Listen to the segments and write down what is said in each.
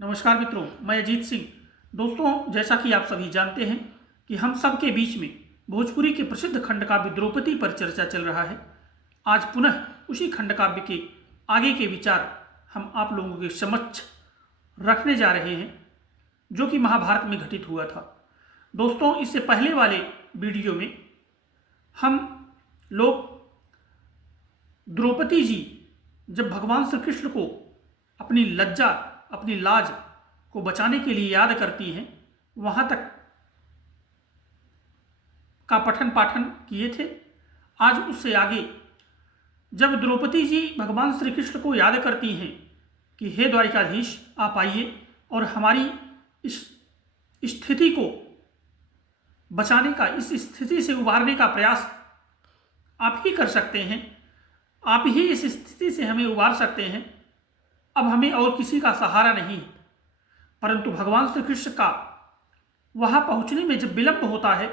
नमस्कार मित्रों, मैं अजीत सिंह। दोस्तों, जैसा कि आप सभी जानते हैं कि हम सब के बीच में भोजपुरी के प्रसिद्ध खंडकाव्य द्रौपदी पर चर्चा चल रहा है। आज पुनः उसी खंडकाव्य के आगे के विचार हम आप लोगों के समक्ष रखने जा रहे हैं, जो कि महाभारत में घटित हुआ था। दोस्तों, इससे पहले वाले वीडियो में हम लोग द्रौपदी जी जब भगवान श्री कृष्ण को अपनी लज्जा, अपनी लाज को बचाने के लिए याद करती हैं, वहां तक का पठन पाठन किए थे। आज उससे आगे जब द्रौपदी जी भगवान श्री कृष्ण को याद करती हैं कि हे द्वारिकाधीश, आप आइए और हमारी इस स्थिति को बचाने का, इस स्थिति से उबारने का प्रयास आप ही कर सकते हैं, आप ही इस स्थिति से हमें उबार सकते हैं। अब हमें और किसी का सहारा नहीं है। परंतु भगवान श्री कृष्ण का वहां पहुंचने में जब विलंब होता है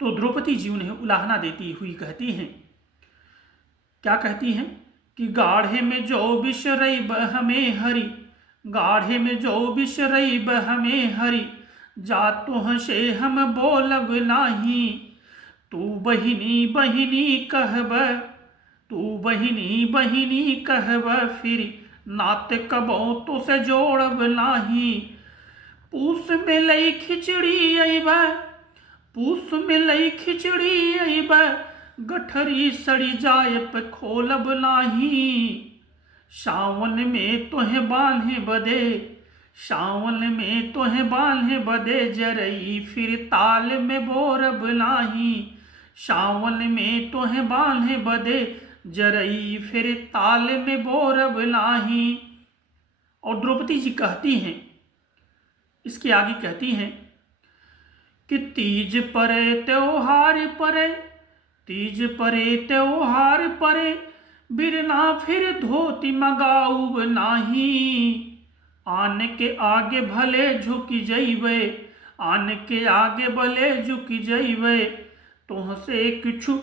तो द्रौपदी जी उन्हें उलाहना देती हुई कहती हैं, क्या कहती हैं कि गाढ़े में जो बिसरई हमें हरि, गाढ़े में जो बिसरई हमें हरि, जा तुह से हम बोलब नाही, तू बहिनी बहिनी कहब, तू बहिनी बहिनी कहब फिर, नाते कबो तो से जोड़ब नाही, पूस में लई खिचड़ी अइब, पूस में लई खिचड़ी अइब, गठरी सड़ी जाए पे खोलब नाही, सावन में तोहे बांधे बदे, सावन में तोहे बांधे बदे, जरई फिर ताल में बोरब नाही, सावन में तोहे बांधे बदे, जरई फिर ताल में बोरब नाही। और द्रौपदी जी कहती हैं, इसके आगे कहती हैं कि तीज परे त्योहार परे, तीज परे त्योहार परे, बिरना फिर धोती मगाऊब नाही, आन के आगे भले झुक जइबे, आन के आगे भले झुक जइबे, तुहसे किछु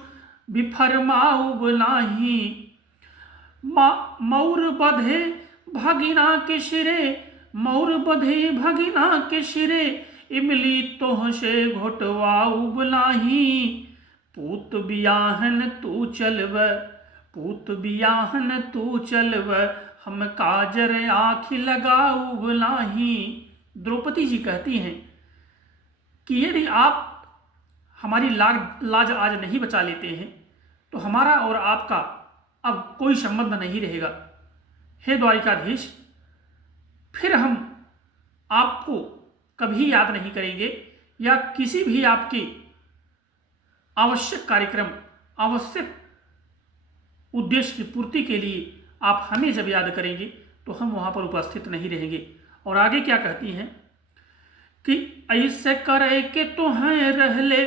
भी फरमाऊब नाही, मौर बधे भगिना के सिरे, मौर बधे भगिना के सिरे, इमली तोह से घोटवाऊब नाही, पूत बियाहन तू चलब, पूत बियाहन तू चलब, हम काजर आँख लगाऊब नाही। द्रौपदी जी कहती हैं कि यदि आप हमारी लाज आज नहीं बचा लेते हैं तो हमारा और आपका अब कोई संबंध नहीं रहेगा। हे द्वारिकाधीश, फिर हम आपको कभी याद नहीं करेंगे, या किसी भी आपके आवश्यक कार्यक्रम, आवश्यक उद्देश्य की पूर्ति के लिए आप हमें जब याद करेंगे तो हम वहां पर उपस्थित नहीं रहेंगे। और आगे क्या कहती हैं कि ऐसे करे के तुहें रहले,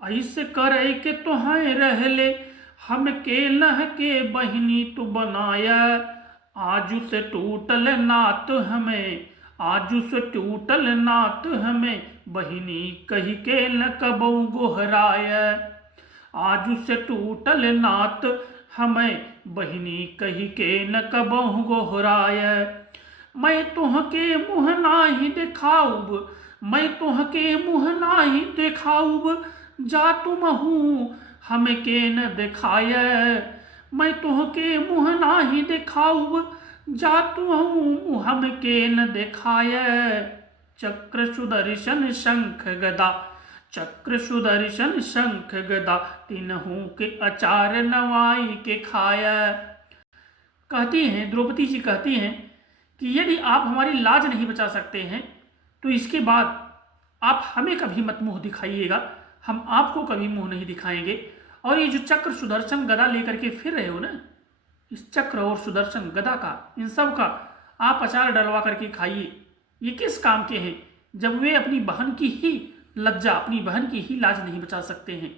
ऐसे करे के तुहें रहले, हम के लह के बहिनी तू बनाया, आजू से टूटल नात हमें, आजू से टूटल नात हमें, बहिनी कही के न कबऊ गोहराया, आजू से टूटल नात हमें, बहिनी कही के न कबऊ गोहराया, मैं तुहके मुँह नाही दिखाऊब, मैं तुहके मुँह नाही दिखाऊब, जा तुम हूँ हम के न दिखाय, मैं तुहके मुँह नाही दिखाऊब, जा तुम हम के न दिखाय, चक्र सुदर्शन शंख गदा, चक्र सुदर्शन शंख गदा, तीनहू के अचार नवाई के खाया। कहती हैं, द्रौपदी जी कहती हैं कि यदि आप हमारी लाज नहीं बचा सकते हैं तो इसके बाद आप हमें कभी मत मुंह दिखाइएगा, हम आपको कभी मुंह नहीं दिखाएंगे। और ये जो चक्र सुदर्शन गदा लेकर के फिर रहे हो ना, इस चक्र और सुदर्शन गदा का, इन सब का आप अचार डलवा करके खाइए। ये किस काम के हैं जब वे अपनी बहन की ही लज्जा, अपनी बहन की ही लाज नहीं बचा सकते हैं।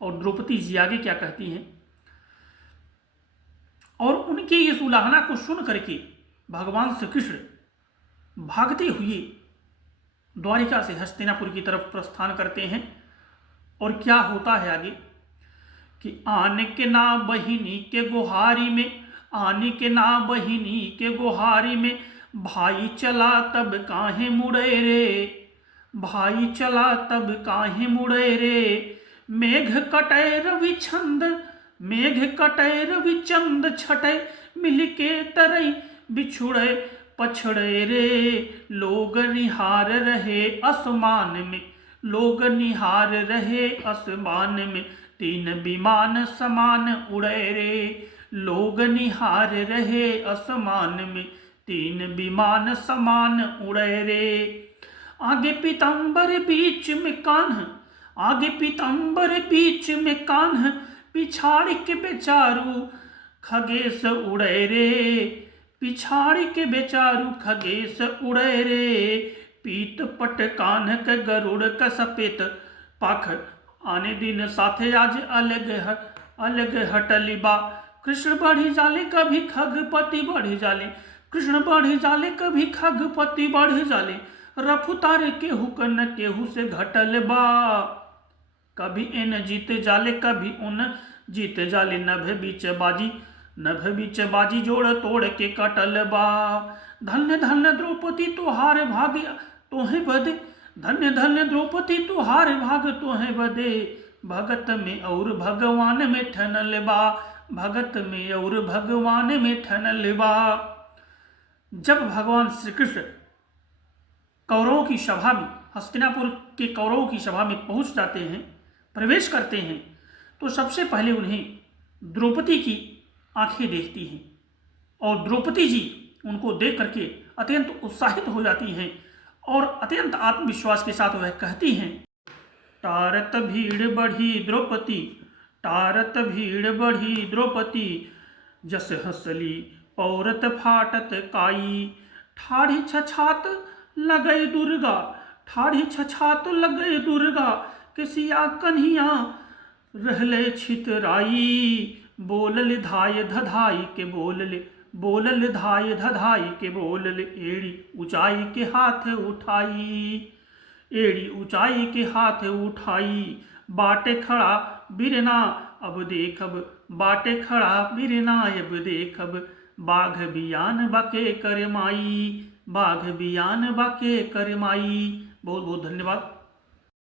और द्रौपदी जी आगे क्या कहती हैं, और उनकी इस उलाहना को सुन करके भगवान श्री कृष्ण भागते हुए द्वारिका से हस्तिनापुर की तरफ प्रस्थान करते हैं। और क्या होता है आगे कि आने के ना बहिनी के गुहारी में, आने के ना बहिनी के गुहारी में, भाई चला तब काहे मुड़े रे, भाई चला तब काहे मुड़े रे। मेघ कटे रवि छंद, मेघ कटे रवि चंद छटे, मिलके तरई बिछुड़े पछड़े रे। लोग निहार रहे आसमान में, लोग निहार रहे आसमान में, तीन विमान समान उड़े रे। लोग निहार रहे आसमान में, तीन विमान समान उड़े रे। आगे पीताम्बर बीच में कान्ह, आगे पीताम्बर बीच में कान्ह, पिछाड़ के बेचारू खगेश उड़े रे। पिछाड़ के बेचारू खगेश उड़े रे। पीत पट कान्ह के गरुड़ का सपेत पाख, आने दिन साथे आज अलग हटली बा। कृष्ण बढ़ी जाले कभी खगपति बढ़ी जाले, कृष्ण बढ़ी जाले कभी खगपति बढ़ी जाले। रफुतार केहू कन केहू से घटल बा, कभी इन जीत जाले कभी उन जीत जाले। नभ बीच बाजी, नभ बीच बाजी जोड़ तोड़ के कटल बा। धन्य धन्य द्रौपदी तुहार भाग्य तोहे बदे, धन्य धन्य द्रौपदी तुहार भाग तोहे बदे। भगत में और भगवान में ठनल बा, भगत में और भगवान में ठनल बा। जब भगवान श्री कृष्ण कौरवों की सभा में, हस्तिनापुर के कौरवों की सभा में पहुंच जाते हैं, प्रवेश करते हैं, तो सबसे पहले उन्हें द्रौपदी की आंखें देखती हैं और द्रौपदी जी उनको देख करके अत्यंत उत्साहित हो जाती हैं और अत्यंत आत्मविश्वास के साथ वह कहती हैं, तारत भीड़ बढ़ी द्रौपदी, तारत भीड़ बढ़ी द्रौपदी, जस हंसली पौरत फाटत काई। ठाढ़ी छछात लगई दुर्गा, ठाढ़ी छछात लगई दुर्गा, किसिया कन्हिया रहले छितराई। बोलल धाय धधाई के बोलले, बोलल धाय धधाई के बोलले। एड़ी ऊंचाई के हाथ उठाई, एड़ी ऊंचाई के हाथ उठाई। बाटे खड़ा बिरना अब देखब, बाटे खड़ा बिरना अब देखब। बाघ बियान बाके करमाई, बाघ बियान बाके करमाई। बहुत बहुत धन्यवाद।